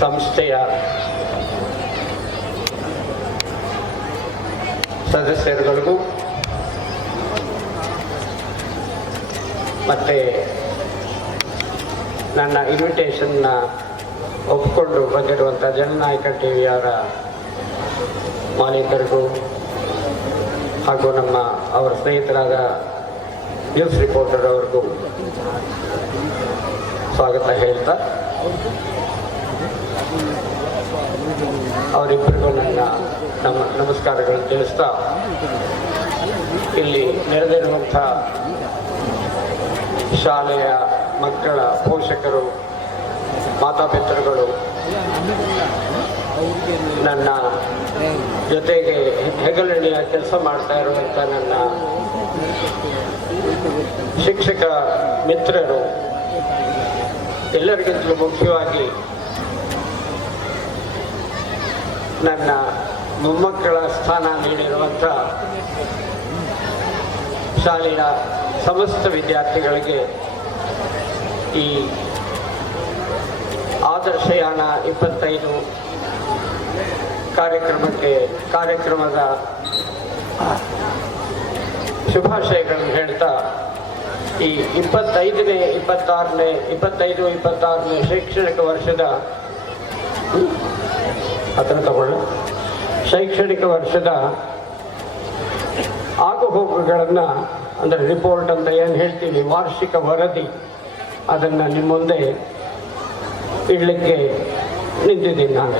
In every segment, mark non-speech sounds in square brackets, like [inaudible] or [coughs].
ಸಂಸ್ಥೆಯ ಸದಸ್ಯರುಗಳಿಗೂ ಮತ್ತು ನನ್ನ ಇನ್ವಿಟೇಷನ್ನ ಒಪ್ಪಿಕೊಂಡು ಬಂದಿರುವಂಥ ಜನನಾಯಕ ಟಿ ವಿಯವರ ಮಾಲೀಕರಿಗೂ ಹಾಗೂ ನಮ್ಮ ಅವರ ಸ್ನೇಹಿತರಾದ ನ್ಯೂಸ್ ರಿಪೋರ್ಟರ್ ಅವ್ರಿಗೂ ಸ್ವಾಗತ ಹೇಳ್ತಾ ಅವರಿಬ್ಬರಿಗೂ ನನ್ನ ನಮ್ಮ ನಮಸ್ಕಾರಗಳನ್ನು ತಿಳಿಸ್ತಾ ಇಲ್ಲಿ ನೆರೆದಿರುವಂಥ ಶಾಲೆಯ ಮಕ್ಕಳ ಪೋಷಕರು ಮಾತಾಪಿತೃಗಳು ನನ್ನ ಜೊತೆಗೆ ಹೆಗಲಣಿಯ ಕೆಲಸ ಮಾಡ್ತಾ ಇರುವಂಥ ನನ್ನ ಶಿಕ್ಷಕ ಮಿತ್ರರು, ಎಲ್ಲರಿಗಿಂತಲೂ ಮುಖ್ಯವಾಗಿ ನನ್ನ ಮೊಮ್ಮಕ್ಕಳ ಸ್ಥಾನ ನೀಡಿರುವಂಥ ಶಾಲೆಯ ಸಮಸ್ತ ವಿದ್ಯಾರ್ಥಿಗಳಿಗೆ ಈ ಆದರ್ಶಯಾನ ಇಪ್ಪತ್ತೈದು ಕಾರ್ಯಕ್ರಮಕ್ಕೆ ಕಾರ್ಯಕ್ರಮದ ಶುಭಾಶಯಗಳನ್ನು ಹೇಳ್ತಾ ಈ ಇಪ್ಪತ್ತೈದನೇ, ಇಪ್ಪತ್ತಾರನೇ, ಇಪ್ಪತ್ತೈದು, ಇಪ್ಪತ್ತಾರನೇ ಶೈಕ್ಷಣಿಕ ವರ್ಷದ ಅದನ್ನು ತಗೊಳ್ಳಿ. ಶೈಕ್ಷಣಿಕ ವರ್ಷದ ಆಗುಹೋಗುಗಳನ್ನು ಅಂದರೆ ರಿಪೋರ್ಟ್ ಅಂತ ಏನು ಹೇಳ್ತೀವಿ ವಾರ್ಷಿಕ ವರದಿ ಅದನ್ನು ನಿಮ್ಮ ಮುಂದೆ ಇಡಲಿಕ್ಕೆ ನಿಂತಿದ್ದೀನಿ ನಾನು.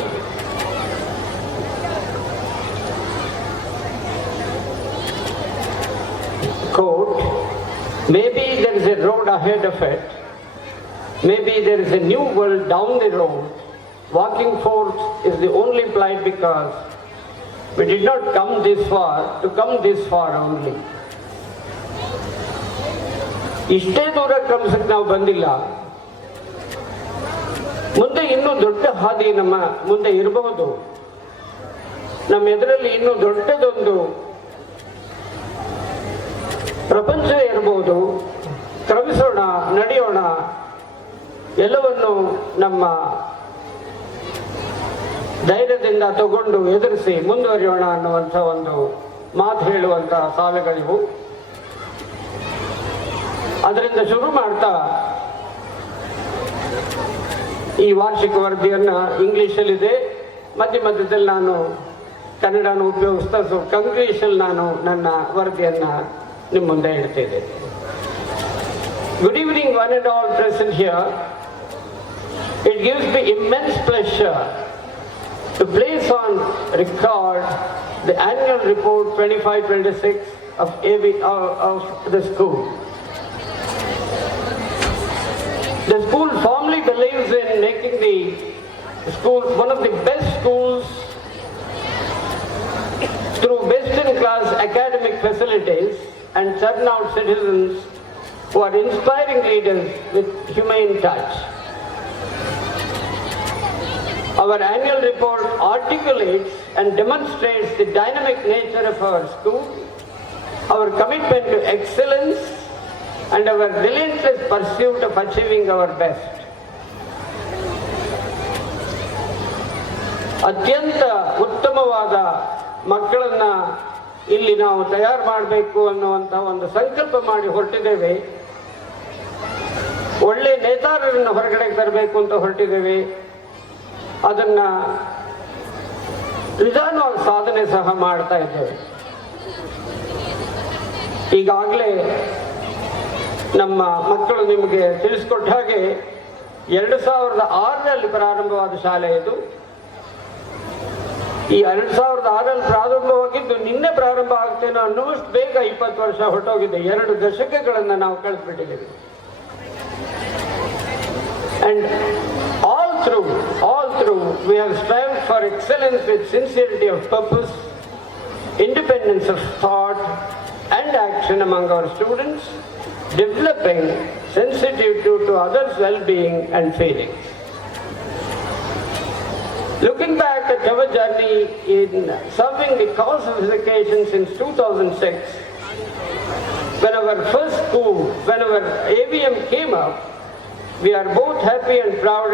Quote maybe there is a road ahead of maybe there is a new world down the road. Walking forth is the only plight because we did not come this far to come this far only. ಇಷ್ಟೇ ದೂರ ಕ್ರಮಿಸಕ್ಕೆ ನಾವು ಬಂದಿಲ್ಲ. ಮುಂದೆ ಇನ್ನೂ ದೊಡ್ಡ ಹಾದಿ ನಮ್ಮ ಮುಂದೆ ಇರಬಹುದು. ನಮ್ಮ ಎದುರಲ್ಲಿ ಇನ್ನೂ ದೊಡ್ಡದೊಂದು ಪ್ರಪಂಚ ಇರಬಹುದು. ಕ್ರಮಿಸೋಣ, ನಡೆಯೋಣ. ಎಲ್ಲವನ್ನು ನಮ್ಮ ಧೈರ್ಯದಿಂದ ತಗೊಂಡು ಎದುರಿಸಿ ಮುಂದುವರಿಯೋಣ ಅನ್ನುವಂಥ ಒಂದು ಮಾತು ಹೇಳುವಂತಹ ಸಾಲುಗಳಿವು. ಅದರಿಂದ ಶುರು ಮಾಡ್ತಾ ಈ ವಾರ್ಷಿಕ ವರದಿಯನ್ನು ಇಂಗ್ಲಿಷಲ್ಲಿದೆ. ಮಧ್ಯ ಮಧ್ಯದಲ್ಲಿ ನಾನು ಕನ್ನಡನ ಉಪಯೋಗಿಸ್ತಾ ಸೊ ಕಂಗ್ಲೀಷಲ್ಲಿ ನಾನು ನನ್ನ ವರದಿಯನ್ನು ನಿಮ್ಮ ಮುಂದೆ ಇಡ್ತೇನೆ. Good evening one and all present here It gives me immense pleasure to place on record the annual report 2526 of, AV, of the school. The school firmly believes in making the school one of the best schools through best-in-class academic facilities and churn out citizens who are inspiring leaders with humane touch. Our annual report articulates and demonstrates the dynamic nature of our school, our commitment to excellence, and our relentless pursuit of achieving our best. ಅತ್ಯಂತ ಉತ್ತಮವಾದ ಮಕ್ಕಳನ್ನ ಇಲ್ಲಿ ನಾವು ತಯಾರು ಮಾಡಬೇಕು ಅನ್ನುವಂಥ ಒಂದು ಸಂಕಲ್ಪ ಮಾಡಿ ಹೊರಟಿದ್ದೇವೆ ಒಳ್ಳೆ ನೇತಾರರನ್ನು ಹೊರಗಡೆ ತರಬೇಕು ಅಂತ ಹೊರಟಿದ್ದೇವೆ ಅದನ್ನ ನಿಧಾನವಾಗಿ ಸಾಧನೆ ಸಹ ಮಾಡ್ತಾ ಇದ್ದೇವೆ. ಈಗಾಗಲೇ ನಮ್ಮ ಮಕ್ಕಳು ನಿಮಗೆ ತಿಳಿಸ್ಕೊಟ್ಟ ಹಾಗೆ ಎರಡು ಸಾವಿರದ ಆರರಲ್ಲಿ ಪ್ರಾರಂಭವಾದ ಶಾಲೆ ಇದು. ಈ ಎರಡು ಸಾವಿರದ ಆರಲ್ಲಿ ಪ್ರಾರಂಭವಾಗಿದ್ದು ನಿನ್ನೆ ಪ್ರಾರಂಭ ಆಗ್ತೇನೋ ಅನ್ನುವಷ್ಟು ಬೇಗ ಇಪ್ಪತ್ತು ವರ್ಷ ಹೊರಟೋಗಿದೆ. ಎರಡು ದಶಕಗಳನ್ನು ನಾವು ಕಳೆದ್ಬಿಟ್ಟಿದ್ದೀವಿ. And all through, all through, we have strived for excellence with sincerity of purpose, independence of thought and action among our students, developing sensitivity to others' well-being and feelings. Looking back at our journey in serving the cause of education since 2006, when our first school, when our AVM came up, we are both happy and proud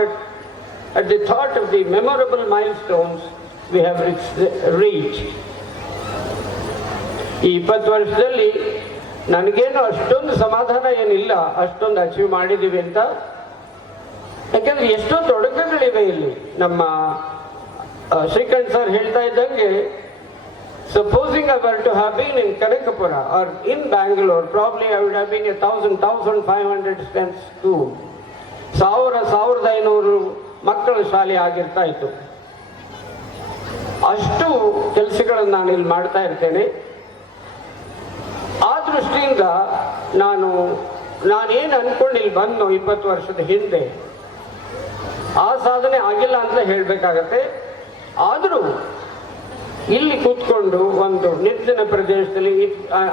at the thought of the memorable milestones we have reached-. ಈ ಇಪ್ಪತ್ತು ವರ್ಷದಲ್ಲಿ ನನಗೇನು ಅಷ್ಟೊಂದು ಸಮಾಧಾನ ಏನಿಲ್ಲ, ಅಷ್ಟೊಂದು achieve ಮಾಡಿದ್ದೀವಿ ಅಂತ. ಯಾಕಂದ್ರೆ ಎಷ್ಟೋ ತೊಡಕುಗಳಿವೆ ಇಲ್ಲಿ. ನಮ್ಮ ಶ್ರೀಕಂಠ್ ಸರ್ ಹೇಳ್ತಾ ಇದ್ದಂಗೆ supposing I were to have been in Kanakapura or in Bangalore probably I would have been a thousand thousand five hundred students school ಸಾವಿರ ಸಾವಿರದ ಐನೂರು ಮಕ್ಕಳ ಶಾಲೆ ಆಗಿರ್ತಾ ಇತ್ತು. ಅಷ್ಟು ಕೆಲಸಗಳನ್ನು ನಾನು ಇಲ್ಲಿ ಮಾಡ್ತಾ ಇರ್ತೇನೆ. ಆ ದೃಷ್ಟಿಯಿಂದ ನಾನು, ನಾನೇನು ಅನ್ಕೊಂಡು ಇಲ್ಲಿ ಬಂದು ಇಪ್ಪತ್ತು ವರ್ಷದ ಹಿಂದೆ ಆ ಸಾಧನೆ ಆಗಿಲ್ಲ ಅಂತ ಹೇಳಬೇಕಾಗತ್ತೆ. ಆದರೂ ಇಲ್ಲಿ ಕೂತ್ಕೊಂಡು ಒಂದು ನಿರ್ಜನ ಪ್ರದೇಶದಲ್ಲಿ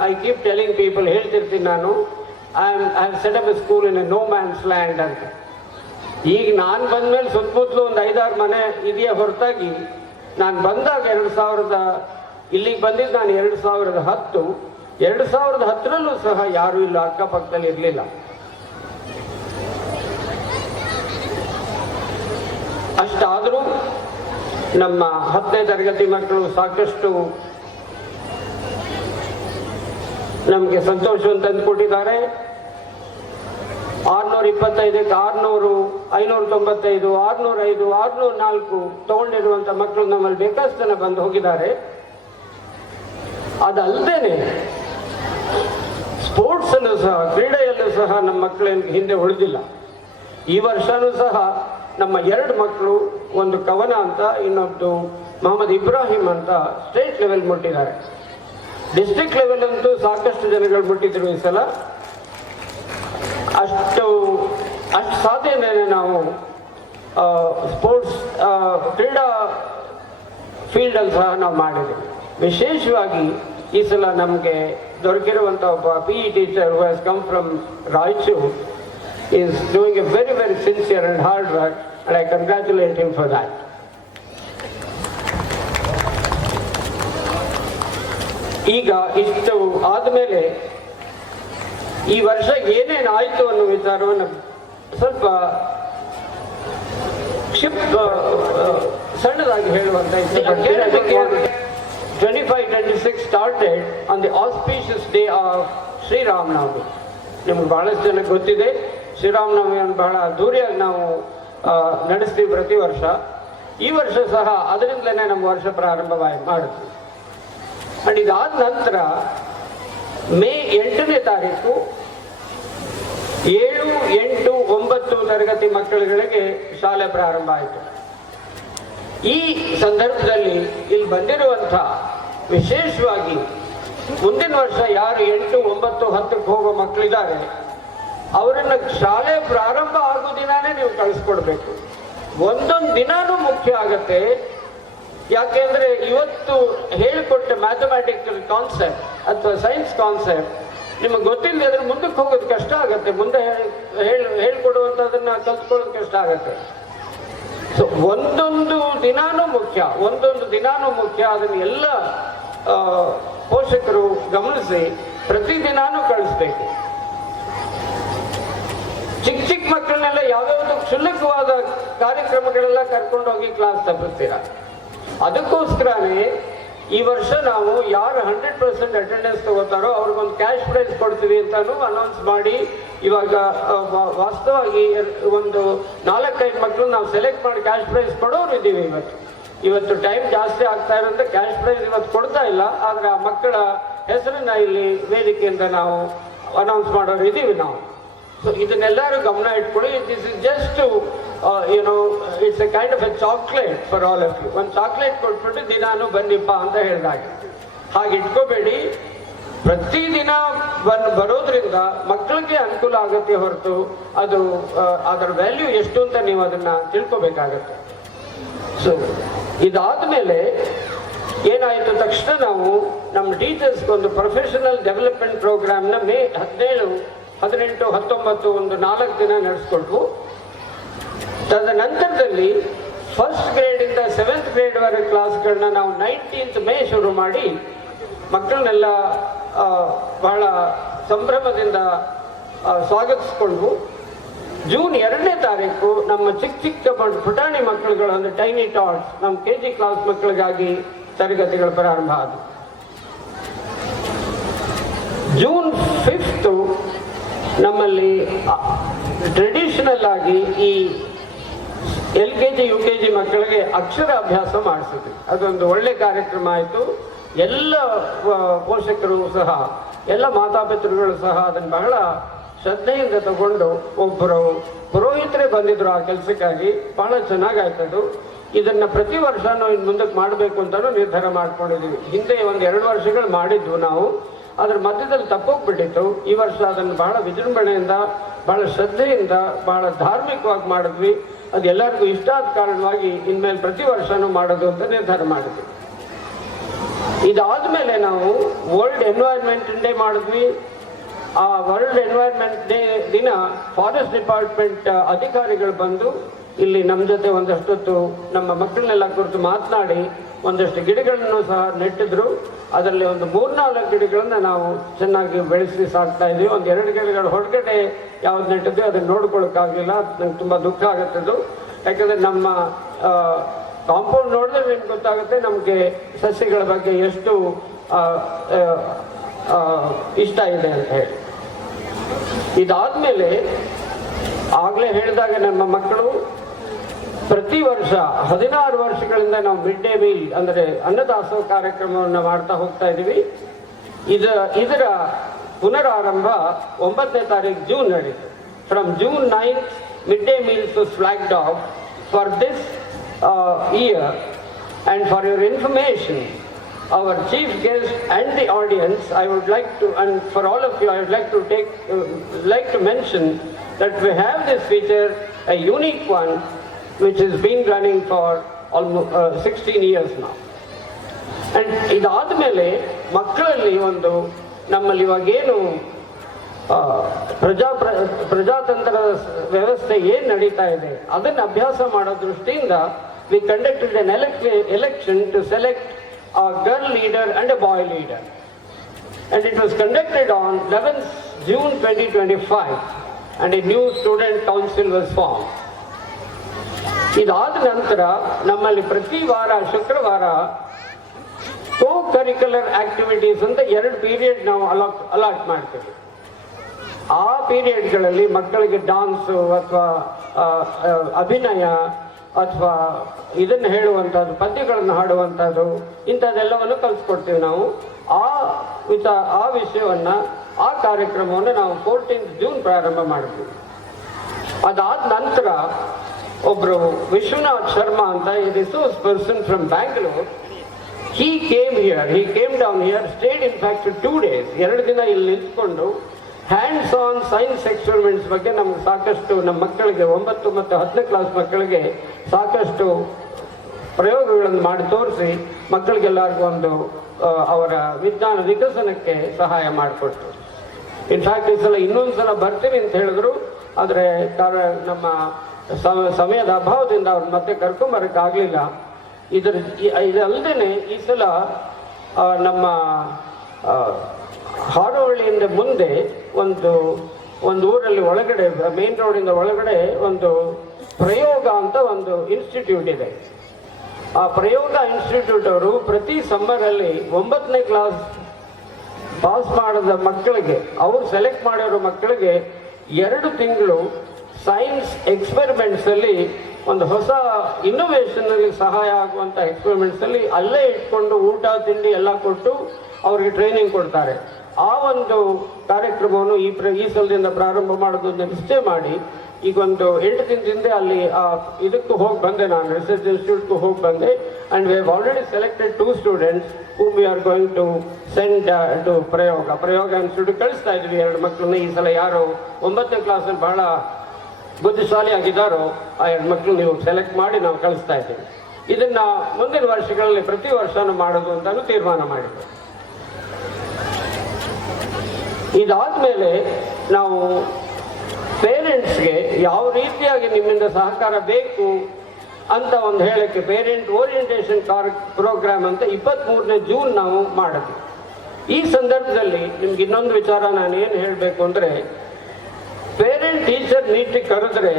ಐ ಕೀಪ್ ಟೆಲಿಂಗ್ ಪೀಪಲ್ ಹೇಳ್ತಿರ್ತೀನಿ ನಾನು I am I set up school in a no man's land ಅಂತ. ಈಗ ನಾನು ಬಂದ್ಮೇಲೆ ಸುತ್ತಮುತ್ತಲು ಒಂದು ಐದಾರು ಮನೆ ಇದೆಯಾ ಹೊರತಾಗಿ, ನಾನು ಬಂದಾಗ ಎರಡು ಸಾವಿರದ, ಇಲ್ಲಿಗೆ ಬಂದಿದ್ದು ನಾನು ಎರಡು ಸಾವಿರದ ಹತ್ತು, ಎರಡು ಸಾವಿರದ ಹತ್ತರಲ್ಲೂ ಸಹ ಯಾರೂ ಇಲ್ಲ, ಅಕ್ಕಪಕ್ಕದಲ್ಲಿ ಇರಲಿಲ್ಲ. ಅಷ್ಟಾದರೂ ನಮ್ಮ ಹತ್ತನೇ ತರಗತಿ ಮಕ್ಕಳು ಸಾಕಷ್ಟು ನಮಗೆ ಸಂತೋಷವನ್ನು ತಂದುಕೊಟ್ಟಿದ್ದಾರೆ. ಆರ್ನೂರ ಇಪ್ಪತ್ತೈದಕ್ಕೆ ಆರ್ನೂರು ಐನೂರ ತೊಂಬತ್ತೈದು ಆರುನೂರ ಐದು ಆರ್ನೂರ ನಾಲ್ಕು ತಗೊಂಡಿರುವಂಥ ಮಕ್ಕಳು ನಮ್ಮಲ್ಲಿ ಬೇಕಷ್ಟು ಜನ ಬಂದು ಹೋಗಿದ್ದಾರೆ. ಅದಲ್ಲದೇನೆ ಸ್ಪೋರ್ಟ್ಸ್ ಅನ್ನು ಸಹ, ಕ್ರೀಡೆಯಲ್ಲೂ ಸಹ ನಮ್ಮ ಮಕ್ಕಳೇನು ಹಿಂದೆ ಉಳಿದಿಲ್ಲ. ಈ ವರ್ಷನೂ ಸಹ ನಮ್ಮ ಎರಡು ಮಕ್ಕಳು ಒಂದು ಕವನ ಅಂತ ಇನ್ನೊಂದು ಮೊಹಮ್ಮದ್ ಇಬ್ರಾಹಿಂ ಅಂತ ಸ್ಟೇಟ್ ಲೆವೆಲ್ ಮುಟ್ಟಿದ್ದಾರೆ. ಡಿಸ್ಟ್ರಿಕ್ಟ್ ಲೆವೆಲ್ ಅಂತೂ ಸಾಕಷ್ಟು ಜನಗಳು ಮುಟ್ಟಿದ್ರು ಈ ಸಲ. ಅಷ್ಟು ಅಷ್ಟು ಸಾಧ್ಯ ಮೇಲೆ ನಾವು ಸ್ಪೋರ್ಟ್ಸ್ ಕ್ರೀಡಾ ಫೀಲ್ಡಲ್ಲಿ ಸಹ ನಾವು ಮಾಡಿದ್ವಿ. ವಿಶೇಷವಾಗಿ ಈ ಸಲ ನಮಗೆ ದೊರಕಿರುವಂಥ ಒಬ್ಬ P E teacher who has come from Raichur is doing a very very sincere and hard work and I congratulate him for that ಈಗ ಇಷ್ಟು ಆದಮೇಲೆ ಈ ವರ್ಷ ಏನೇನು ಆಯಿತು ಅನ್ನೋ ವಿಚಾರವನ್ನು ಸ್ವಲ್ಪ ಕ್ಷಿಪ್ ಆ, ಆ, ಸಣ್ಣದಾಗಿ ಹೇಳುವಂತ twenty five twenty six started on the auspicious day of Shri Rama Navami ನಿಮ್ಗೆ ಬಹಳಷ್ಟು ಜನಕ್ಕೆ ಗೊತ್ತಿದೆ ಶ್ರೀರಾಮನವಮಿಯನ್ನು ಬಹಳ ಅದ್ದೂರಿಯಾಗಿ ನಾವು ನಡೆಸ್ತೀವಿ ಪ್ರತಿ ವರ್ಷ. ಈ ವರ್ಷ ಸಹ ಅದರಿಂದಲೇ ನಮ್ಮ ವರ್ಷ ಪ್ರಾರಂಭವಾಗಿ ಮಾಡುತ್ತೆ. ಅಂಡ್ ಇದಾದ ನಂತರ ಮೇ ಎಂಟನೇ ತಾರೀಕು ಏಳು, ಎಂಟು, ಒಂಬತ್ತು ತರಗತಿ ಮಕ್ಕಳುಗಳಿಗೆ ಶಾಲೆ ಪ್ರಾರಂಭ ಆಯಿತು. ಈ ಸಂದರ್ಭದಲ್ಲಿ ಇಲ್ಲಿ ಬಂದಿರುವಂಥ ವಿಶೇಷವಾಗಿ ಮುಂದಿನ ವರ್ಷ ಯಾರು ಎಂಟು, ಒಂಬತ್ತು, ಹತ್ತಕ್ಕೆ ಹೋಗೋ ಮಕ್ಕಳಿದ್ದಾರೆ, ಅವರನ್ನು ಶಾಲೆ ಪ್ರಾರಂಭ ಆಗೋ ದಿನಾನೇ ನೀವು ಕಳಿಸ್ಕೊಡ್ಬೇಕು. ಒಂದೊಂದು ದಿನಾನೂ ಮುಖ್ಯ ಆಗತ್ತೆ. ಯಾಕೆಂದ್ರೆ ಇವತ್ತು ಹೇಳಿಕೊಟ್ಟ ಮ್ಯಾಥಮೆಟಿಕಲ್ ಕಾನ್ಸೆಪ್ಟ್ ಅಥವಾ ಸೈನ್ಸ್ ಕಾನ್ಸೆಪ್ಟ್ ನಿಮಗೆ ಗೊತ್ತಿಲ್ಲದೆ ಅದ್ರ ಮುಂದಕ್ಕೆ ಹೋಗೋದು ಕಷ್ಟ ಆಗುತ್ತೆ. ಮುಂದೆ ಹೇಳಿ, ಹೇಳ್ಕೊಡುವಂಥದ್ದನ್ನ ಕಲ್ತ್ಕೊಳ್ಳೋದು ಕಷ್ಟ ಆಗುತ್ತೆ. ಸೊ ಒಂದೊಂದು ದಿನಾನೂ ಮುಖ್ಯ, ಒಂದೊಂದು ದಿನಾನೂ ಮುಖ್ಯ. ಅದನ್ನ ಎಲ್ಲ ಪೋಷಕರು ಗಮನಿಸಿ ಪ್ರತಿ ದಿನಾನೂ ಕಳಿಸ್ಬೇಕು. ಚಿಕ್ಕ ಚಿಕ್ಕ ಮಕ್ಕಳನ್ನೆಲ್ಲ ಯಾವ್ಯಾವ್ದು ಕ್ಷುಲ್ಲಕವಾದ ಕಾರ್ಯಕ್ರಮಗಳೆಲ್ಲ ಕರ್ಕೊಂಡು ಹೋಗಿ ಕ್ಲಾಸ್ ತಪ್ಪಿಸ್ತೀರ ಅದಕ್ಕೋಸ್ಕರನೇ ಈ ವರ್ಷ ನಾವು ಯಾರು ಹಂಡ್ರೆಡ್ ಪರ್ಸೆಂಟ್ ಅಟೆಂಡೆನ್ಸ್ ತಗೋತಾರೋ ಅವ್ರಿಗೊಂದು ಕ್ಯಾಶ್ ಪ್ರೈಸ್ ಕೊಡ್ತೀವಿ ಅಂತಾನು ಅನೌನ್ಸ್ ಮಾಡಿ ಇವಾಗ ವಾಸ್ತವವಾಗಿ ಒಂದು ನಾಲ್ಕೈದು ಮಕ್ಕಳು ನಾವು ಸೆಲೆಕ್ಟ್ ಮಾಡಿ ಕ್ಯಾಶ್ ಪ್ರೈಸ್ ಕೊಡೋರು ಇದ್ದೀವಿ ಇವತ್ತು. ಇವತ್ತು ಟೈಮ್ ಜಾಸ್ತಿ ಆಗ್ತಾ ಇರೋದ್ರಿಂದ ಕ್ಯಾಶ್ ಪ್ರೈಸ್ ಇವತ್ತು ಕೊಡ್ತಾ ಇಲ್ಲ, ಆದರೆ ಆ ಮಕ್ಕಳ ಹೆಸರನ್ನ ಇಲ್ಲಿ ವೇದಿಕೆಯಿಂದ ನಾವು ಅನೌನ್ಸ್ ಮಾಡೋರು ಇದ್ದೀವಿ ನಾವು. ಸೊ ಇದನ್ನೆಲ್ಲರೂ ಗಮನ ಇಟ್ಕೊಳ್ಳಿ. ದಿಸ್ ಇಸ್ ಜಸ್ಟ್ ಏನೋ it's a kind of a chocolate for all of you ಒಂದು ಚಾಕ್ಲೇಟ್ ಕೊಟ್ಬಿಟ್ಟು ದಿನಾನು ಬನ್ನಿಪ್ಪ ಅಂತ ಹೇಳಿದಾಗ. ಹಾಗೆ ಇಟ್ಕೋಬೇಡಿ. ಪ್ರತಿದಿನ ಬನ್, ಬರೋದ್ರಿಂದ ಮಕ್ಕಳಿಗೆ ಅನುಕೂಲ ಆಗುತ್ತೆ ಹೊರತು ಅದು ಅದರ ವ್ಯಾಲ್ಯೂ ಎಷ್ಟು ಅಂತ ನೀವು ಅದನ್ನ ತಿಳ್ಕೊಬೇಕಾಗತ್ತೆ. ಸೊ ಇದಾದ್ಮೇಲೆ ಏನಾಯಿತು ತಕ್ಷಣ ನಾವು ನಮ್ಮ ಟೀಚರ್ಸ್ಗೆ ಒಂದು ಪ್ರೊಫೆಷನಲ್ ಡೆವಲಪ್ಮೆಂಟ್ ಪ್ರೋಗ್ರಾಮ್ನ ಮೇ ಹದಿನೇಳು ಹದಿನೆಂಟು, ಹತ್ತೊಂಬತ್ತು ಒಂದು ನಾಲ್ಕು ದಿನ ನಡೆಸ್ಕೊಟ್ವು ತದನಂತರದಲ್ಲಿ ಫಸ್ಟ್ ಗ್ರೇಡಿಂದ ಸೆವೆಂತ್ ಗ್ರೇಡ್ವರೆಗೆ ಕ್ಲಾಸ್ಗಳನ್ನ ನಾವು ನೈನ್ಟೀನ್ತ್ ಮೇ ಶುರು ಮಾಡಿ, ಮಕ್ಕಳನ್ನೆಲ್ಲ ಬಹಳ ಸಂಭ್ರಮದಿಂದ ಸ್ವಾಗತಿಸ್ಕೊಂಡ್ವು ಜೂನ್ ಎರಡನೇ ತಾರೀಕು ನಮ್ಮ ಚಿಕ್ಕ ಚಿಕ್ಕ ಪುಟ್- ಪುಟಾಣಿ ಮಕ್ಕಳುಗಳು, ಅಂದರೆ ಟೈನಿ ಟಾಟ್ಸ್ ನಮ್ಮ ಕೆ ಜಿ ಕ್ಲಾಸ್ ಮಕ್ಕಳಿಗಾಗಿ ತರಗತಿಗಳು ಪ್ರಾರಂಭ ಆದವು. ಜೂನ್ ಫಿಫ್ತು ನಮ್ಮಲ್ಲಿ ಟ್ರೆಡಿಷನಲ್ ಆಗಿ ಈ L K G, U K G ಮಕ್ಕಳಿಗೆ ಅಕ್ಷರ ಅಭ್ಯಾಸ ಮಾಡಿಸಿದ್ವಿ. ಅದೊಂದು ಒಳ್ಳೆ ಕಾರ್ಯಕ್ರಮ ಆಯಿತು. ಎಲ್ಲ ಪೋಷಕರು ಸಹ, ಎಲ್ಲ ಮಾತಾಪಿತೃಗಳು ಸಹ ಅದನ್ನು ಬಹಳ ಶ್ರದ್ಧೆಯಿಂದ ತಗೊಂಡು ಒಬ್ಬರು ಪುರೋಹಿತರೇ ಬಂದಿದ್ರು ಆ ಕೆಲಸಕ್ಕಾಗಿ. ಬಹಳ ಚೆನ್ನಾಗಾಯ್ತದು ಇದನ್ನ ಪ್ರತಿ ವರ್ಷ ನಾವು ಇನ್ನು ಮುಂದಕ್ಕೆ ಮಾಡಬೇಕು ಅಂತಲೂ ನಿರ್ಧಾರ ಮಾಡ್ಕೊಂಡಿದ್ದೀವಿ. ಹಿಂದೆ ಒಂದು ಎರಡು ವರ್ಷಗಳು ಮಾಡಿದ್ವು ನಾವು. ಅದ್ರ ಮಧ್ಯದಲ್ಲಿ ತಪ್ಪೋಗ್ಬಿಟ್ಟಿತ್ತು. ಈ ವರ್ಷ ಅದನ್ನು ಬಹಳ ವಿಜೃಂಭಣೆಯಿಂದ, ಬಹಳ ಶ್ರದ್ಧೆಯಿಂದ, ಬಹಳ ಧಾರ್ಮಿಕವಾಗಿ ಮಾಡಿದ್ವಿ. ಅದು ಎಲ್ಲರಿಗೂ ಇಷ್ಟ ಆದ ಕಾರಣವಾಗಿ ಇನ್ಮೇಲೆ ಪ್ರತಿ ವರ್ಷನೂ ಮಾಡೋದು ಅಂತ ನಿರ್ಧಾರ ಮಾಡಿದ್ವಿ. ಇದಾದ್ಮೇಲೆ ನಾವು ವರ್ಲ್ಡ್ ಎನ್ವೈರ್ಮೆಂಟ್ ಡೇ ಮಾಡಿದ್ವಿ. ಆ ವರ್ಲ್ಡ್ ಎನ್ವೈರ್ಮೆಂಟ್ ಡೇ ದಿನ ಫಾರೆಸ್ಟ್ ಡಿಪಾರ್ಟ್ಮೆಂಟ್ ಅಧಿಕಾರಿಗಳು ಬಂದು ಇಲ್ಲಿ ನಮ್ಮ ಜೊತೆ ಒಂದಷ್ಟೊತ್ತು ನಮ್ಮ ಮಕ್ಕಳನ್ನೆಲ್ಲ ಕುರಿತು ಮಾತನಾಡಿ ಒಂದಷ್ಟು ಗಿಡಗಳನ್ನು ಸಹ ನೆಟ್ಟಿದ್ರು. ಅದರಲ್ಲಿ ಒಂದು ಮೂರ್ನಾಲ್ಕು ಗಿಡಗಳನ್ನ ನಾವು ಚೆನ್ನಾಗಿ ಬೆಳೆಸಿ ಸಾಕ್ತಾ ಇದ್ವಿ. ಒಂದು ಎರಡು ಗಿಡಗಳು ಹೊರಗಡೆ ಯಾವ್ದು ನೆಟ್ಟಿದ್ವಿ, ಅದನ್ನ ನೋಡ್ಕೊಳಕ್ಕಾಗಲಿಲ್ಲ. ನಂಗೆ ತುಂಬಾ ದುಃಖ ಆಗುತ್ತದು ಯಾಕಂದ್ರೆ ನಮ್ಮ ಕಾಂಪೌಂಡ್ ನೋಡಿದ್ರೆ ನಿಮ್ಗೆ ಗೊತ್ತಾಗುತ್ತೆ? ನಮಗೆ ಸಸ್ಯಗಳ ಬಗ್ಗೆ ಎಷ್ಟು ಇಷ್ಟ ಇದೆ ಅಂತ ಹೇಳಿ. ಇದಾದ್ಮೇಲೆ ಆಗ್ಲೇ ಹೇಳಿದಾಗ ನಮ್ಮ ಮಕ್ಕಳು ಪ್ರತಿ ವರ್ಷ ಹದಿನಾರು ವರ್ಷಗಳಿಂದ ನಾವು ಮಿಡ್ ಡೇ ಮೀಲ್ ಅಂದ್ರೆ ಅನ್ನದಾಸೋಹ ಕಾರ್ಯಕ್ರಮವನ್ನು ಮಾಡ್ತಾ ಹೋಗ್ತಾ ಇದೀವಿ ಇದ, ಇದರ ಪುನರಾರಂಭ ಒಂಬತ್ತನೇ ತಾರೀಕು ಜೂನ್ ನಡೀತು. From June ninth mid day meals flagged off for this year and for your information our chief guest and the audience I would like to and for all of you I would like to take like to mention that we have this feature a unique one which has been running for almost uh, 16 years now and ಇದಾದ್ಮೇಲೆ ಮಕ್ಕಳಲ್ಲಿ ಒಂದು ನಮ್ಮಲ್ಲಿ ಇವಾಗೇನು ಪ್ರಜಾ ಪ್ರ- ಪ್ರಜಾತಂತ್ರದ ವ್ಯವಸ್ಥೆ ಏನು ನಡೀತಾ ಇದೆ ಅದನ್ನು ಅಭ್ಯಾಸ ಮಾಡೋ ದೃಷ್ಟಿಯಿಂದ we conducted an election to select a girl leader and a boy leader and it was conducted on conducted on 11th June 2025 and a new student council was formed. ಇದಾದ ನಂತರ ನಮ್ಮಲ್ಲಿ ಪ್ರತಿ ವಾರ, ಶುಕ್ರವಾರ ಕೋ ಕರಿಕ್ಯುಲರ್ ಆಕ್ಟಿವಿಟೀಸ್ ಅಂತ ಎರಡು period ನಾವು allot allot ಮಾಡ್ತೀವಿ. ಆ ಪೀರಿಯಡ್ಗಳಲ್ಲಿ ಮಕ್ಕಳಿಗೆ ಡಾನ್ಸು ಅಥವಾ ಅಭಿನಯ ಅಥವಾ ಇದನ್ನು ಹೇಳುವಂಥದ್ದು, ಪದ್ಯಗಳನ್ನು ಹಾಡುವಂಥದ್ದು, ಇಂಥದ್ದೆಲ್ಲವನ್ನು ಕಲಿಸ್ಕೊಡ್ತೀವಿ ನಾವು. ಆ ವಿಚ ಆ ವಿಷಯವನ್ನು, ಆ ಕಾರ್ಯಕ್ರಮವನ್ನು ನಾವು ಫೋರ್ಟೀನ್ತ್ ಜೂನ್ ಪ್ರಾರಂಭ ಮಾಡ್ತೀವಿ. ಅದಾದ ನಂತರ ಒಬ್ರು ವಿಶ್ವನಾಥ್ ಶರ್ಮಾ ಅಂತ resource person from Bangalore he came here he came down here stayed in fact two days ಎರಡು ದಿನ ಇಲ್ಲಿ ನಿಂತ್ಕೊಂಡು ಹ್ಯಾಂಡ್ಸ್ ಆನ್ ಸೈನ್ಸ್ ಎಕ್ಸ್ಪೆರಿಮೆಂಟ್ಸ್ ಬಗ್ಗೆ ನಮ್ಗೆ ಸಾಕಷ್ಟು ನಮ್ಮ ಮಕ್ಕಳಿಗೆ ಒಂಬತ್ತು ಮತ್ತು ಹತ್ತನೇ ಕ್ಲಾಸ್ ಮಕ್ಕಳಿಗೆ ಸಾಕಷ್ಟು ಪ್ರಯೋಗಗಳನ್ನು ಮಾಡಿ ತೋರಿಸಿ ಮಕ್ಕಳಿಗೆಲ್ಲರಿಗೂ ಒಂದು ಅವರ ವಿಜ್ಞಾನ ವಿಕಸನಕ್ಕೆ ಸಹಾಯ ಮಾಡಿಕೊಡ್ತು ಇನ್ಫ್ಯಾಕ್ಟ್ ಈ ಸಲ ಇನ್ನೊಂದು ಸಲ ಬರ್ತೀನಿ ಅಂತ ಹೇಳಿದ್ರು, ಆದರೆ ನಮ್ಮ ಸಮಯದ ಅಭಾವದಿಂದ ಅವ್ರನ್ನ ಮತ್ತೆ ಕರ್ಕೊಂಬರೋಕ್ಕಾಗಲಿಲ್ಲ. ಇದರ ಇದಲ್ಲದೇ ಈ ಸಲ ನಮ್ಮ ಹಾರೋಹಳ್ಳಿಯಿಂದ ಮುಂದೆ ಒಂದು ಒಂದು ಊರಲ್ಲಿ ಒಳಗಡೆ, ಮೇನ್ ರೋಡಿಂದ ಒಳಗಡೆ ಒಂದು ಪ್ರಯೋಗ ಅಂತ ಒಂದು ಇನ್ಸ್ಟಿಟ್ಯೂಟ್ ಇದೆ. ಆ ಪ್ರಯೋಗ ಇನ್ಸ್ಟಿಟ್ಯೂಟ್ ಅವರು ಪ್ರತಿ ಸಮ್ಮರಲ್ಲಿ ಒಂಬತ್ತನೇ ಕ್ಲಾಸ್ ಪಾಸ್ ಮಾಡಿದ ಮಕ್ಕಳಿಗೆ, ಅವರು ಸೆಲೆಕ್ಟ್ ಮಾಡಿರೋ ಮಕ್ಕಳಿಗೆ ಎರಡು ತಿಂಗಳು ಸೈನ್ಸ್ ಎಕ್ಸ್ಪೆರಿಮೆಂಟ್ಸಲ್ಲಿ ಒಂದು ಹೊಸ ಇನ್ನೋವೇಶನ್ ಅಲ್ಲಿ ಸಹಾಯ ಆಗುವಂತ ಎಕ್ಸ್ಪೆರಿಮೆಂಟ್ಸಲ್ಲಿ ಅಲ್ಲೇ ಇಟ್ಕೊಂಡು ಊಟ, ತಿಂಡಿ ಎಲ್ಲ ಕೊಟ್ಟು ಅವ್ರಿಗೆ ಟ್ರೈನಿಂಗ್ ಕೊಡ್ತಾರೆ. ಆ ಒಂದು ಕಾರ್ಯಕ್ರಮವನ್ನು ಈ ಪ್ರ, ಈ ಸಲದಿಂದ ಪ್ರಾರಂಭ ಮಾಡೋದು ನಿಶ್ಚಯ ಮಾಡಿ, ಈಗ ಒಂದು ಎಂಟು ದಿನದಿಂದ ಅಲ್ಲಿ ಇದಕ್ಕೂ ಹೋಗಿ ಬಂದೆ ನಾನು ರಿಸರ್ಚ್ ಇನ್ಸ್ಟಿಟ್ಯೂಟ್ಗೂ ಹೋಗಿ ಬಂದೆ. And we have already selected two students whom we are going to send to Prayoga. Prayoga institute ಕಳಿಸ್ತಾ ಇದ್ವಿ ಎರಡು ಮಕ್ಕಳನ್ನ ಈ ಸಲ ಯಾರು ಒಂಬತ್ತನೇ ಕ್ಲಾಸಲ್ಲಿ ಬಹಳ ಬುದ್ಧಿಶಾಲಿ ಆಗಿದ್ದಾರೋ, ಆ ಹೆಣ್ಮಕ್ಳು ನೀವು ಸೆಲೆಕ್ಟ್ ಮಾಡಿ ನಾವು ಕಳಿಸ್ತಾ ಇದ್ದೀವಿ. ಇದನ್ನ ಮುಂದಿನ ವರ್ಷಗಳಲ್ಲಿ ಪ್ರತಿ ವರ್ಷನೂ ಮಾಡೋದು ಅಂತಲೂ ತೀರ್ಮಾನ ಮಾಡಿದ್ವಿ ಇದಾದ್ಮೇಲೆ ನಾವು ಪೇರೆಂಟ್ಸ್ಗೆ ಯಾವ ರೀತಿಯಾಗಿ ನಿಮ್ಮಿಂದ ಸಹಕಾರ ಬೇಕು ಅಂತ ಒಂದು ಹೇಳಕ್ಕೆ ಪೇರೆಂಟ್ ಓರಿಯಂಟೇಷನ್ ಕಾರ್ ಪ್ರೋಗ್ರಾಮ್ ಅಂತ ಇಪ್ಪತ್ತ್ಮೂರನೇ ಜೂನ್ ನಾವು ಮಾಡಿದ್ವಿ. ಈ ಸಂದರ್ಭದಲ್ಲಿ ನಿಮ್ಗೆ ಇನ್ನೊಂದು ವಿಚಾರ ನಾನು ಏನು ಹೇಳಬೇಕು ಅಂದರೆ ಪೇರೆಂಟ್ ಟೀಚರ್ ನೀಟಿಗೆ ಕರೆದ್ರೆ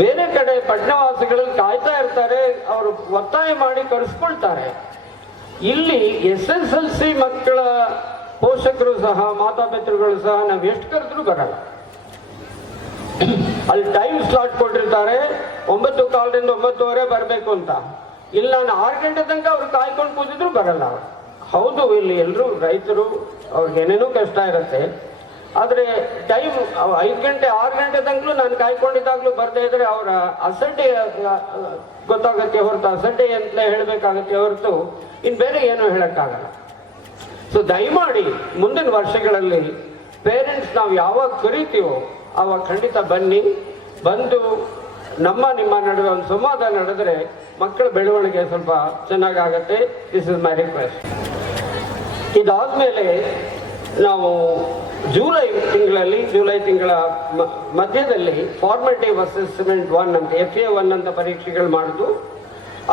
ಬೇರೆ ಕಡೆ ಪಟ್ಟಣವಾಸಿಗಳಲ್ಲಿ ಕಾಯ್ತಾ ಇರ್ತಾರೆ, ಅವರು ಒತ್ತಾಯ ಮಾಡಿ ಕರೆಸ್ಕೊಳ್ತಾರೆ. ಇಲ್ಲಿ ಎಸ್ ಎಸ್ ಎಲ್ ಸಿ ಮಕ್ಕಳ ಪೋಷಕರು ಸಹ ಮಾತಾಪಿತೃಗಳು ಸಹ ನಾವು ಎಷ್ಟು ಕರೆದ್ರು ಬರಲ್ಲ. ಅಲ್ಲಿ ಟೈಮ್ ಸ್ಲಾಟ್ ಕೊಟ್ಟಿರ್ತಾರೆ, ಒಂಬತ್ತು ಕಾಲದಿಂದ ಒಂಬತ್ತುವರೆ ಬರಬೇಕು ಅಂತ. ಇಲ್ಲಿ ನಾನು ಆರು ಗಂಟೆ ತನಕ ಅವ್ರು ಕಾಯ್ಕೊಂಡು ಕೂತಿದ್ರು ಬರಲ್ಲ. ಹೌದು, ಇಲ್ಲಿ ಎಲ್ಲರೂ ರೈತರು, ಅವ್ರಿಗೆ ಏನೇನೋ ಕಷ್ಟ ಇರುತ್ತೆ. ಆದರೆ ಟೈಮ್ ಐದು ಗಂಟೆ, ಆರು ಗಂಟೆ ತನಕಲೂ ನಾನು ಕಾಯ್ಕೊಂಡಿದ್ದಾಗಲೂ ಬರ್ತಾ ಇದ್ರೆ ಅವರ ಅಸಡ್ಡೆ ಗೊತ್ತಾಗುತ್ತೆ ಹೊರತು, ಅಸಡ್ಡೆ ಅಂತ ಹೇಳಬೇಕಾಗತ್ತೆ ಹೊರತು ಇನ್ನು ಬೇರೆ ಏನೂ ಹೇಳೋಕ್ಕಾಗಲ್ಲ. ಸೊ ದಯಮಾಡಿ ಮುಂದಿನ ವರ್ಷಗಳಲ್ಲಿ ಪೇರೆಂಟ್ಸ್ ನಾವು ಯಾವಾಗ ಕರಿತೀವೋ ಆವಾಗ ಖಂಡಿತ ಬನ್ನಿ. ಬಂದು ನಮ್ಮ, ನಿಮ್ಮ ನಡುವೆ ಒಂದು ಸಂವಾದ ನಡೆದ್ರೆ ಮಕ್ಕಳ ಬೆಳವಣಿಗೆ ಸ್ವಲ್ಪ ಚೆನ್ನಾಗಾಗತ್ತೆ. ದಿಸ್ ಇಸ್ ಮೈ ರಿಕ್ವೆಸ್ಟ್ ಇದಾದ್ಮೇಲೆ ನಾವು ಜೂಲೈ ತಿಂಗಳಲ್ಲಿ, ಜುಲೈ ತಿಂಗಳ ಮಧ್ಯದಲ್ಲಿ ಫಾರ್ಮೇಟಿವ್ ಅಸೆಸ್ಮೆಂಟ್ ಒನ್ ಅಂತ ಎಫ್ ಎ ಒನ್ ಅಂತ ಪರೀಕ್ಷೆಗಳು ಮಾಡಿದ್ವು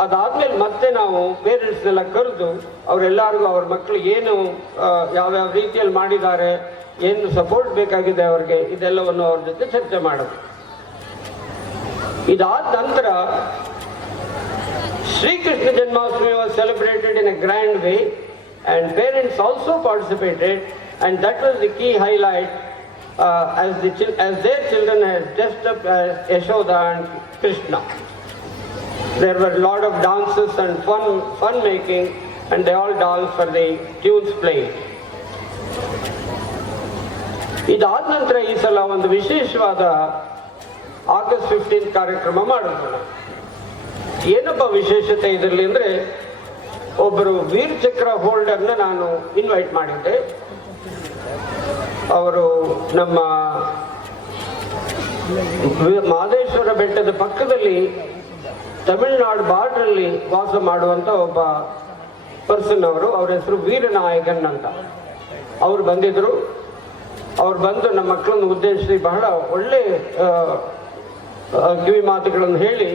ಅದಾದ್ಮೇಲೆ ಮತ್ತೆ ನಾವು ಪೇರೆಂಟ್ಸ್ನೆಲ್ಲ ಕರೆದು ಅವರೆಲ್ಲರಿಗೂ ಅವ್ರ ಮಕ್ಕಳು ಏನು ಯಾವ ಯಾವ್ಯಾವ ರೀತಿಯಲ್ಲಿ ಮಾಡಿದ್ದಾರೆ, ಏನು ಸಪೋರ್ಟ್ ಬೇಕಾಗಿದೆ ಅವ್ರಿಗೆ, ಇದೆಲ್ಲವನ್ನು ಅವ್ರ ಜೊತೆ ಚರ್ಚೆ ಮಾಡೋದು. ಇದಾದ ನಂತರ Shri Krishna Janmashtami was celebrated in a grand way and parents also participated and that was the key highlight uh, as, the, as their children had dressed up as Yashoda and Krishna. There were a lot of dances and fun, fun making and they all danced for the tunes played. ಇದಾದ ನಂತರ ಈ ಸಲ ಒಂದು ವಿಶೇಷವಾದ August fifteen ಕಾರ್ಯಕ್ರಮ ಮಾಡಿದ್ರು. ಏನಪ್ಪ ವಿಶೇಷತೆ ಇದರಲ್ಲಿ ಅಂದ್ರೆ ಒಬ್ಬರು ವೀರ್ ಚಕ್ರ ಹೋಲ್ಡರ್ನ ನಾನು ಇನ್ವೈಟ್ ಮಾಡಿದ್ದೆ ಅವರು ನಮ್ಮ ಮಾದೇಶ್ವರ ಬೆಟ್ಟದ ಪಕ್ಕದಲ್ಲಿ ತಮಿಳುನಾಡು ಬಾರ್ಡ್ರಲ್ಲಿ ವಾಸ ಮಾಡುವಂತ ಒಬ್ಬ ಪರ್ಸನ್ ಅವರು. ಅವ್ರ ಹೆಸರು ವೀರನಾಯಕನ್ ಅಂತ. ಅವ್ರು ಬಂದಿದ್ರು. ಅವ್ರು ಬಂದು ನಮ್ಮ ಮಕ್ಕಳನ್ನು ಉದ್ದೇಶಿಸಿ ಬಹಳ ಒಳ್ಳೆ ಕಿವಿ ಮಾತುಗಳನ್ನು ಹೇಳಿ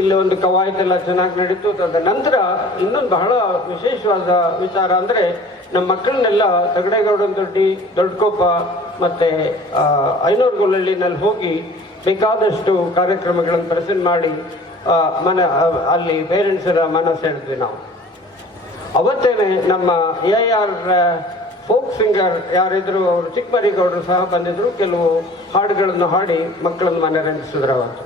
ಇಲ್ಲಿ ಒಂದು ಕವಾಯತೆಲ್ಲ ಚೆನ್ನಾಗಿ ನಡೀತು. ತದ ನಂತರ ಇನ್ನೊಂದು ಬಹಳ ವಿಶೇಷವಾದ ವಿಚಾರ ಅಂದ್ರೆ ನಮ್ಮ ಮಕ್ಕಳನ್ನೆಲ್ಲ ತಗಡೆಗೌಡನ ದೊಡ್ಡಿ, ದೊಡ್ಡಕೊಪ್ಪ ಮತ್ತೆ ಐನೂರು ಐನೂರುಗೊಳ್ಳಳ್ಳಿನಲ್ಲಿ ಹೋಗಿ ಬೇಕಾದಷ್ಟು ಕಾರ್ಯಕ್ರಮಗಳನ್ನು ಪ್ರೆಸೆಂಟ್ ಮಾಡಿ ಮನ ಅಲ್ಲಿ ಪೇರೆಂಟ್ಸರ ಮನ ಸೆಳೆದ್ವಿ ನಾವು. ಅವತ್ತೇನೆ ನಮ್ಮ ಎ ಆರ್ ಫೋಕ್ ಸಿಂಗರ್ ಯಾರಿದ್ರು, ಅವರು ಚಿಕ್ಕಮರಿಗೌಡರು ಸಹ ಬಂದಿದ್ರು, ಕೆಲವು ಹಾಡುಗಳನ್ನು ಹಾಡಿ ಮಕ್ಕಳನ್ನು ಮನರಂಜಿಸಿದ್ರು ಅವತ್ತು.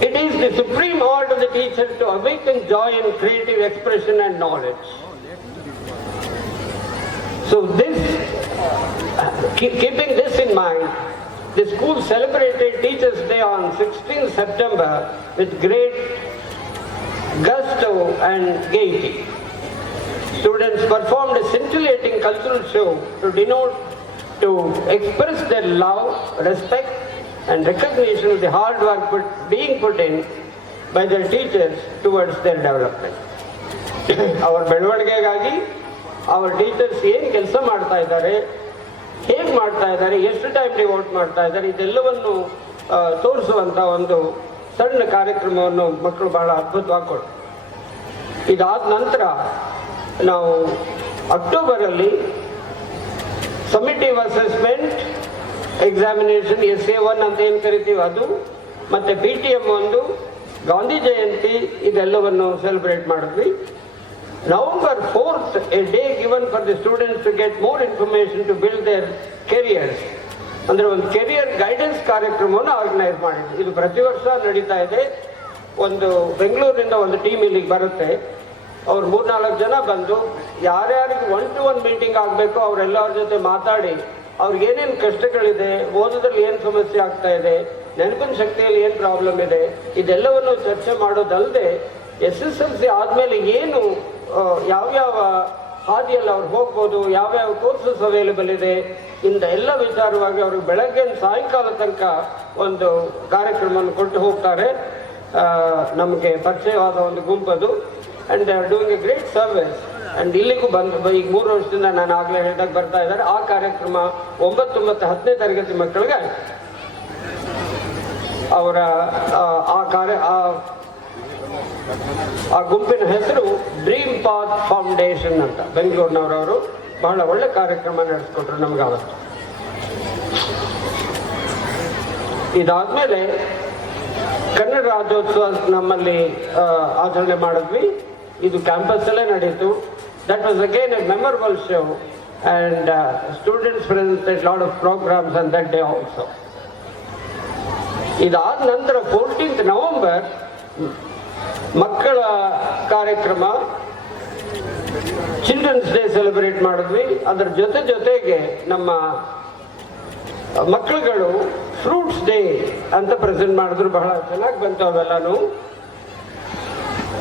It is the supreme art of the teacher to awaken joy in creative expression and knowledge. So this, keep- keeping this in mind, the school celebrated Teachers' Day on 16th September with great gusto and gaiety. Students performed a scintillating cultural show to denote, to express their love, respect, and recognition of the hard work put, being put in by their teachers towards their development. [coughs] ಅವರ ಬೆಳವಣಿಗೆಗಾಗಿ ಅವರ teachers ಏನು ಕೆಲಸ ಮಾಡ್ತಾ ಇದ್ದಾರೆ ಹೇಗೆ ಮಾಡ್ತಾ ಇದ್ದಾರೆ ಎಷ್ಟು ಟೈಮ್ ಡಿವೋಟ್ ಮಾಡ್ತಾ ಇದ್ದಾರೆ ಇದೆಲ್ಲವನ್ನು ತೋರಿಸುವಂಥ ಒಂದು ಸಣ್ಣ ಕಾರ್ಯಕ್ರಮವನ್ನು ಮಕ್ಕಳು ಬಹಳ ಅದ್ಭುತವಾಗಿ ಕೊಟ್ಟರು ಇದಾದ ನಂತರ ನಾವು ಅಕ್ಟೋಬರಲ್ಲಿ summative assessment examination S A one ಅಂತ ಏನು ಕರಿತೀವಿ ಅದು, ಮತ್ತೆ ಪಿ ಟಿ ಎಂ ಒಂದು, ಗಾಂಧಿ ಜಯಂತಿ, ಇದೆಲ್ಲವನ್ನು ಸೆಲೆಬ್ರೇಟ್ ಮಾಡಿದ್ವಿ. November fourth a day given for the students to get more information to build their careers ಅಂದ್ರೆ ಒಂದು ಕೆರಿಯರ್ ಗೈಡೆನ್ಸ್ ಕಾರ್ಯಕ್ರಮವನ್ನು ಆರ್ಗನೈಸ್ ಮಾಡಿದ್ವಿ. ಇದು ಪ್ರತಿ ವರ್ಷ ನಡೀತಾ ಇದೆ. ಒಂದು ಬೆಂಗಳೂರಿನಿಂದ ಒಂದು ಟೀಮ್ ಇಲ್ಲಿಗೆ ಬರುತ್ತೆ. ಅವ್ರು ಮೂರ್ನಾಲ್ಕು ಜನ ಬಂದು, ಯಾರ್ಯಾರಿಗೆ ಒನ್ ಟು ಒನ್ ಮೀಟಿಂಗ್ ಆಗಬೇಕು ಅವರೆಲ್ಲರ ಜೊತೆ ಮಾತಾಡಿ ಅವ್ರಿಗೆ ಏನೇನು ಕಷ್ಟಗಳಿದೆ, ಓದೋದ್ರಲ್ಲಿ ಏನು ಸಮಸ್ಯೆ ಆಗ್ತಾ ಇದೆ, ನೆನಪಿನ ಶಕ್ತಿಯಲ್ಲಿ ಏನು ಪ್ರಾಬ್ಲಮ್ ಇದೆ, ಇದೆಲ್ಲವನ್ನು ಚರ್ಚೆ ಮಾಡೋದಲ್ಲದೆ ಎಸ್ ಎಸ್ ಎಲ್ ಸಿ ಆದಮೇಲೆ ಏನು ಯಾವ್ಯಾವ ಹಾದಿಯಲ್ಲಿ ಅವ್ರು ಹೋಗ್ಬೋದು, ಯಾವ್ಯಾವ ಕೋರ್ಸಸ್ ಅವೈಲೇಬಲ್ ಇದೆ, ಇಂದ ಎಲ್ಲ ವಿಚಾರವಾಗಿ ಅವ್ರಿಗೆ ಬೆಳಗ್ಗೆ ಸಾಯಂಕಾಲ ತನಕ ಒಂದು ಕಾರ್ಯಕ್ರಮವನ್ನು ಕೊಟ್ಟು ಹೋಗ್ತಾರೆ. ನಮಗೆ ಪರಿಚಯವಾದ ಒಂದು ಗುಂಪದು and they are doing a great service and ಇಲ್ಲಿಗೂ ಬಂದು ಈಗ ಮೂರು ವರ್ಷದಿಂದ ನಾನು ಆಗಲೇ ಹೇಳಿದಾಗ ಬರ್ತಾ ಇದ್ದಾರೆ. ಆ ಕಾರ್ಯಕ್ರಮ ಒಂಬತ್ತೊಂಬತ್ತು ಹತ್ತನೇ ತರಗತಿ ಮಕ್ಕಳಿಗೆ ಅವರ ಆ, ಕಾರ್ಯ ಆ ಆ ಗುಂಪಿನ ಹೆಸರು ಡ್ರೀಮ್ ಪಾತ್ ಫೌಂಡೇಶನ್ ಅಂತ. ಬೆಂಗಳೂರಿನವರವರು ಬಹಳ ಒಳ್ಳೆ ಕಾರ್ಯಕ್ರಮ ನಡೆಸ್ಕೊಟ್ರು ನಮ್ಗೆ ಅವತ್ತು. ಇದಾದ್ಮೇಲೆ ಕನ್ನಡ ರಾಜ್ಯೋತ್ಸವ ನಮ್ಮಲ್ಲಿ ಆಚರಣೆ ಮಾಡಿದ್ವಿ. ಇದು ಕ್ಯಾಂಪಸ್ ಅಲ್ಲೇ ನಡೀತು that was again a memorable show and students presented lot of programs on that day also ಇದಾದ ನಂತರ ಫೋರ್ಟೀನ್ತ್ ನವೆಂಬರ್ ಮಕ್ಕಳ ಕಾರ್ಯಕ್ರಮ ಚಿಲ್ಡ್ರನ್ಸ್ ಡೇ ಸೆಲೆಬ್ರೇಟ್ ಮಾಡಿದ್ವಿ. ಅದರ ಜೊತೆ ಜೊತೆಗೆ ನಮ್ಮ ಮಕ್ಕಳುಗಳು ಫ್ರೂಟ್ಸ್ ಡೇ ಅಂತ ಪ್ರೆಸೆಂಟ್ ಮಾಡಿದ್ರು. ಬಹಳ ಚೆನ್ನಾಗಿ ಬಂತು ಅವೆಲ್ಲನೂ.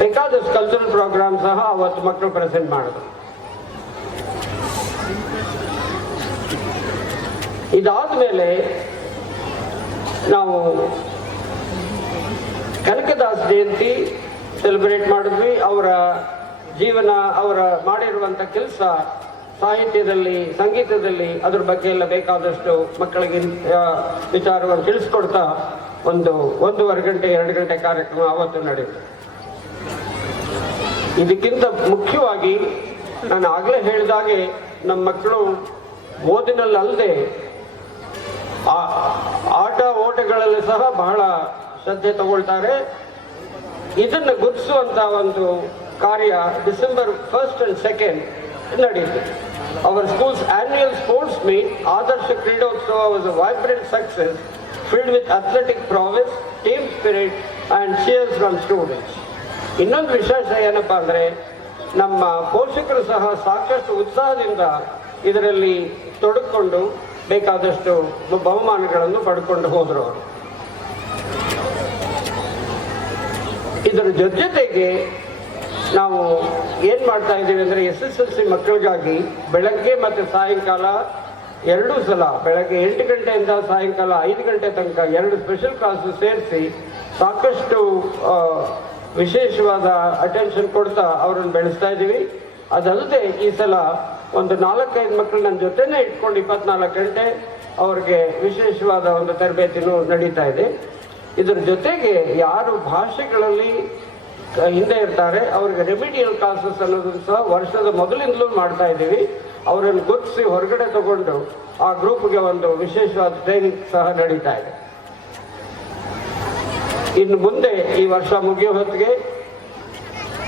ಬೇಕಾದಷ್ಟು ಕಲ್ಚರಲ್ ಪ್ರೋಗ್ರಾಮ್ ಸಹ ಅವತ್ತು ಮಕ್ಕಳು ಪ್ರೆಸೆಂಟ್ ಮಾಡಿದ್ರು ಇದಾದ್ಮೇಲೆ ನಾವು ಕನಕದಾಸ್ ಜಯಂತಿ ಸೆಲೆಬ್ರೇಟ್ ಮಾಡಿದ್ವಿ. ಅವರ ಜೀವನ, ಅವರ ಮಾಡಿರುವಂಥ ಕೆಲಸ ಸಾಹಿತ್ಯದಲ್ಲಿ, ಸಂಗೀತದಲ್ಲಿ ಅದ್ರ ಬಗ್ಗೆ ಎಲ್ಲ ಬೇಕಾದಷ್ಟು ಮಕ್ಕಳಿಗೆ ವಿಚಾರವನ್ನು ತಿಳಿಸ್ಕೊಡ್ತಾ ಒಂದು ಒಂದೂವರೆ ಗಂಟೆ, ಎರಡು ಗಂಟೆ ಕಾರ್ಯಕ್ರಮ ಅವತ್ತು ನಡೆಯಿತು. ಇದಕ್ಕಿಂತ ಮುಖ್ಯವಾಗಿ ನಾನು ಆಗಲೇ ಹೇಳಿದಾಗೆ ನಮ್ಮ ಮಕ್ಕಳು ಓದಿನಲ್ಲದೆ ಆಟ ಓಟಗಳಲ್ಲಿ ಸಹ ಬಹಳ ಶ್ರದ್ಧೆ ತಗೊಳ್ತಾರೆ. ಇದನ್ನು ಗುರುತಿಸುವಂತ ಒಂದು ಕಾರ್ಯ ಡಿಸೆಂಬರ್ ಫಸ್ಟ್ ಅಂಡ್ ಸೆಕೆಂಡ್ ನಡೆಯಿತು our schools annual sports meet Adarsh ಕ್ರೀಡೋತ್ಸವ was a vibrant success filled with athletic prowess team spirit and cheers from students ಇನ್ನೊಂದು ವಿಶೇಷ ಏನಪ್ಪಾ ಅಂದ್ರೆ, ನಮ್ಮ ಪೋಷಕರು ಸಹ ಸಾಕಷ್ಟು ಉತ್ಸಾಹದಿಂದ ಇದರಲ್ಲಿ ತೊಡಕೊಂಡು ಬೇಕಾದಷ್ಟು ಬಹುಮಾನಗಳನ್ನು ಪಡ್ಕೊಂಡು ಹೋದರು ಇದರ ಜೊತೆಗೆ ನಾವು ಏನ್ ಮಾಡ್ತಾ ಇದ್ದೀವಿ ಅಂದ್ರೆ ಎಸ್ ಎಸ್ ಎಲ್ ಸಿ ಮಕ್ಕಳಿಗಾಗಿ ಬೆಳಗ್ಗೆ ಮತ್ತು ಸಾಯಂಕಾಲ ಎರಡೂ ಸಲ, ಬೆಳಗ್ಗೆ ಎಂಟು ಗಂಟೆಯಿಂದ ಸಾಯಂಕಾಲ ಐದು ಗಂಟೆ ತನಕ ಎರಡು ಸ್ಪೆಷಲ್ ಕ್ಲಾಸ್ ಸೇರಿಸಿ ಸಾಕಷ್ಟು ವಿಶೇಷವಾದ ಅಟೆನ್ಷನ್ ಕೊಡ್ತಾ ಅವರನ್ನು ಬೆಳೆಸ್ತಾ ಇದ್ದೀವಿ. ಅದಲ್ಲದೆ ಈ ಸಲ ಒಂದು ನಾಲ್ಕೈದು ಮಕ್ಕಳು ನನ್ನ ಜೊತೆನೇ ಇಟ್ಕೊಂಡು ಇಪ್ಪತ್ನಾಲ್ಕು ಗಂಟೆ ಅವ್ರಿಗೆ ವಿಶೇಷವಾದ ಒಂದು ತರಬೇತಿನೂ ನಡೀತಾ ಇದೆ. ಇದರ ಜೊತೆಗೆ ಯಾರು ಭಾಷೆಗಳಲ್ಲಿ ಹಿಂದೆ ಇರ್ತಾರೆ, ಅವ್ರಿಗೆ ರೆಮಿಡಿಯಲ್ ಕ್ಲಾಸಸ್ ಅನ್ನೋದನ್ನು ಸಹ ವರ್ಷದ ಮೊದಲಿಂದಲೂ ಮಾಡ್ತಾ ಇದ್ದೀವಿ. ಅವರನ್ನು ಗುರುತಿಸಿ ಹೊರಗಡೆ ತಗೊಂಡು ಆ ಗ್ರೂಪ್ಗೆ ಒಂದು ವಿಶೇಷವಾದ ಟ್ರೈನಿಂಗ್ ಸಹ ನಡೀತಾ ಇದೆ. ಇನ್ನು ಮುಂದೆ ಈ ವರ್ಷ ಮುಗಿಯೋ ಹೊತ್ತಿಗೆ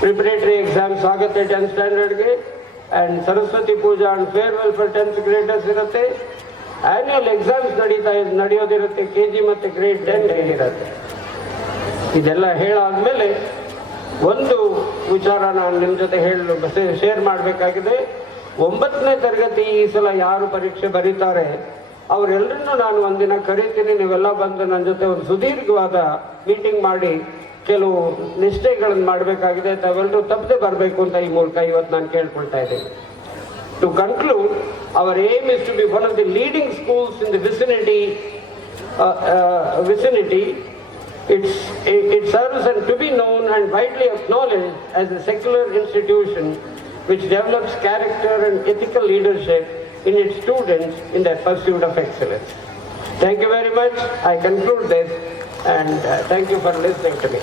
ಪ್ರಿಪರೇಟರಿ ಎಕ್ಸಾಮ್ಸ್ ಆಗುತ್ತೆ tenth ಸ್ಟ್ಯಾಂಡರ್ಡ್ಗೆ and Saraswati Puja and farewell for tenth graders ಇರುತ್ತೆ. ಆ್ಯನ್ಯುಯಲ್ ಎಕ್ಸಾಮ್ಸ್ ನಡೀತಾ ಇದ್- ನಡೆಯೋದಿರುತ್ತೆ. ಕೆ ಜಿ ಮತ್ತು ಗ್ರೇಡ್ ಟೆನ್ ಏನಿರುತ್ತೆ. ಇದೆಲ್ಲ ಹೇಳಾದ್ಮೇಲೆ ಒಂದು ವಿಚಾರ ನಾನು ನಿಮ್ಮ ಜೊತೆ ಹೇಳಲು ಶೇರ್ ಮಾಡಬೇಕಾಗಿದೆ. ಒಂಬತ್ತನೇ ತರಗತಿ ಈ ಸಲ ಯಾರು ಪರೀಕ್ಷೆ ಬರೀತಾರೆ? ಅವರೆಲ್ಲರನ್ನು ನಾನು ಒಂದಿನ ಕರೀತೀನಿ, ನೀವೆಲ್ಲ ಬಂದು ನನ್ನ ಜೊತೆ ಒಂದು ಸುದೀರ್ಘವಾದ ಮೀಟಿಂಗ್ ಮಾಡಿ, ಕೆಲವು ನಿಷ್ಠೆಗಳನ್ನು ಮಾಡಬೇಕಾಗಿದೆ ತಾವೆಲ್ಲರೂ ತಪ್ಪದೆ ಬರಬೇಕು ಅಂತ ಈ ಮೂಲಕ ಇವತ್ತು ನಾನು ಕೇಳ್ಕೊಳ್ತಾ ಇದ್ದೀನಿ. To conclude our aim is to be one of the leading schools in the vicinity vicinity it's it serves and to be known and widely acknowledge as a secular institution which develops character and ethical leadership in its students in their pursuit of excellence. Thank you very much. I conclude this and uh, thank you for listening to me.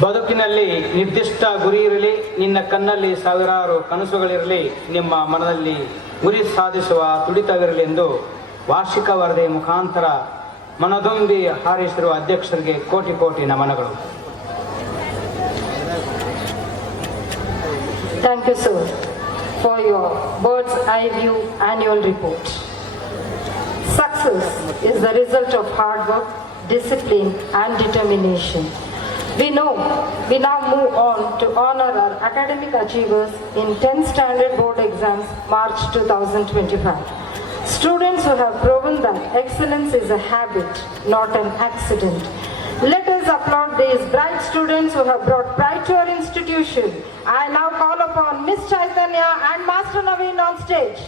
ಬದುಕಿನಲ್ಲಿ ನಿರ್ದಿಷ್ಟ ಗುರಿ ಇರಲಿ ನಿನ್ನ ಕಣ್ಣಲ್ಲಿ ಸಾವಿರಾರು ಕನಸುಗಳಿರಲಿ ನಿಮ್ಮ ಮನದಲ್ಲಿ ಗುರಿ ಸಾಧಿಸುವ ತುಡಿತವಿರಲಿ ಎಂದು ವಾರ್ಷಿಕ ವರದಿ ಮುಖಾಂತರ ಮನದೊಂದಿ ಹಾರಿಸಿರುವ ಅಧ್ಯಕ್ಷರಿಗೆ ಕೋಟಿ ಕೋಟಿ ನಮನಗಳು Thank you, sir, for your bird's eye view annual report. Success is the result of hard work, discipline, and determination. We know we now move on to honor our academic achievers in 10th standard board exams March 2025. Students who have proven that excellence is a habit, not an accident. Let us applaud these bright students who have brought pride to our institution. I now call upon Miss Chaitanya and Master Naveen on stage.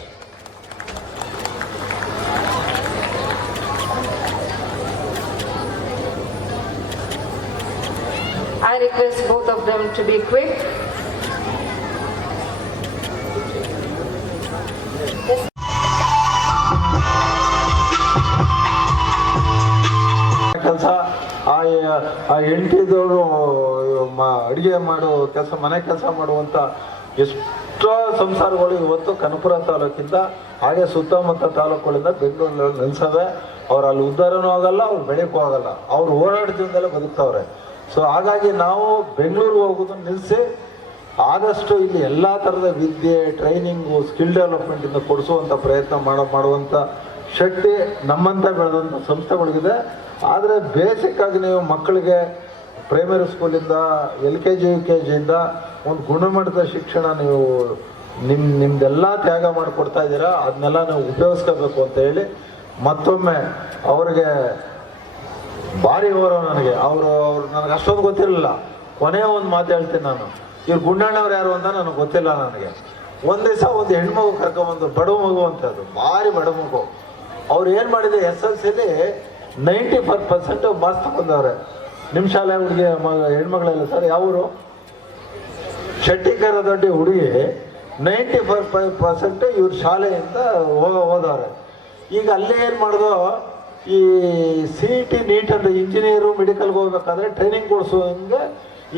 I request both of them to be quick. ಕೆಲಸ ಆ ಹೆಂಡತಿದವರು ಅಡುಗೆ ಮಾಡೋ ಕೆಲಸ, ಮನೆ ಕೆಲಸ ಮಾಡುವಂಥ ಎಷ್ಟು ಸಂಸಾರಗಳು ಇವತ್ತು ಕನಪುರ ತಾಲೂಕಿಂದ, ಹಾಗೆ ಸುತ್ತಮುತ್ತ ತಾಲೂಕುಗಳಿಂದ ಬೆಂಗಳೂರಿನಲ್ಲಿ ನಿಲ್ಸವೆ. ಅವ್ರು ಅಲ್ಲಿ ಉದ್ಧಾರನೂ ಆಗಲ್ಲ, ಅವ್ರು ಬೆಳಕೂ ಆಗಲ್ಲ. ಅವ್ರು ಓಡಾಟದಿಂದಲೇ ಬದುಕ್ತವ್ರೆ. ಸೊ ಹಾಗಾಗಿ ನಾವು ಬೆಂಗಳೂರು ಹೋಗೋದನ್ನ ನಿಲ್ಲಿಸಿ, ಆದಷ್ಟು ಇಲ್ಲಿ ಎಲ್ಲ ಥರದ ವಿದ್ಯೆ ಟ್ರೈನಿಂಗು ಸ್ಕಿಲ್ ಡೆವಲಪ್ಮೆಂಟಿಂದ ಕೊಡಿಸುವಂಥ ಪ್ರಯತ್ನ ಮಾಡೋ ಮಾಡುವಂಥ ಶಕ್ತಿ ನಮ್ಮಂಥ ಬೆಳೆದಂಥ ಸಂಸ್ಥೆಗಳಿಗಿದೆ. ಆದರೆ ಬೇಸಿಕ್ ಆಗಿ ನೀವು ಮಕ್ಕಳಿಗೆ ಪ್ರೈಮರಿ ಸ್ಕೂಲಿಂದ L K G, U K ಜಿಯಿಂದ ಒಂದು ಗುಣಮಟ್ಟದ ಶಿಕ್ಷಣ ನೀವು ನಿಮ್ಮ ನಿಮ್ದೆಲ್ಲ ತ್ಯಾಗ ಮಾಡಿಕೊಡ್ತಾ ಇದ್ದೀರಾ ಅದನ್ನೆಲ್ಲ ನೀವು ಉಪಯೋಗಿಸ್ಕೋಬೇಕು ಅಂತ ಹೇಳಿ ಮತ್ತೊಮ್ಮೆ ಅವ್ರಿಗೆ ಭಾರಿ ಓರ ನನಗೆ. ಅವರು, ಅವ್ರು ನನಗೆ ಅಷ್ಟೊಂದು ಗೊತ್ತಿರಲಿಲ್ಲ. ಕೊನೆಯ ಒಂದು ಮಾತು ಹೇಳ್ತೀನಿ ನಾನು. ಇವ್ರು ಗುಂಡಣ್ಣವ್ರು ಯಾರು ಅಂತ ನನಗೆ ಗೊತ್ತಿಲ್ಲ ನನಗೆ. ಒಂದು ದಿವಸ ಒಂದು ಹೆಣ್ಮಗು ಕರ್ಕೊಂಬಂದು ಬಡ ಮಗು ಅದು. ಭಾರಿ ಬಡ ಮಗು. ಅವ್ರು ಏನು ಮಾಡಿದೆ S L C ninety five percent marks ತಗೊಂಡವ್ರೆ. ನಿಮ್ಮ ಶಾಲೆ ಹುಡುಗಿ ಮಗ ಹೆಣ್ಮಗಳೆಲ್ಲ ಸರ್, ಯಾವರು? ಶೆಟ್ಟಿಕರ ದೊಡ್ಡ ಹುಡುಗಿ, ನೈಂಟಿ ಫೈವ್ ಪರ್ಸೆಂಟ್ ಇವ್ರ ಶಾಲೆಯಿಂದ ಹೋಗ, ಹೋದವ್ರೆ. ಈಗ ಅಲ್ಲೇ ಏನು ಮಾಡಿದ್ರು ಈ ಸಿ ಇ ಟಿ ನೀಟ್ ಅಂತ ಇಂಜಿನಿಯರು ಮೆಡಿಕಲ್ಗೆ ಹೋಗ್ಬೇಕಾದ್ರೆ ಟ್ರೈನಿಂಗ್ ಕೊಡಿಸುವಂಗೆ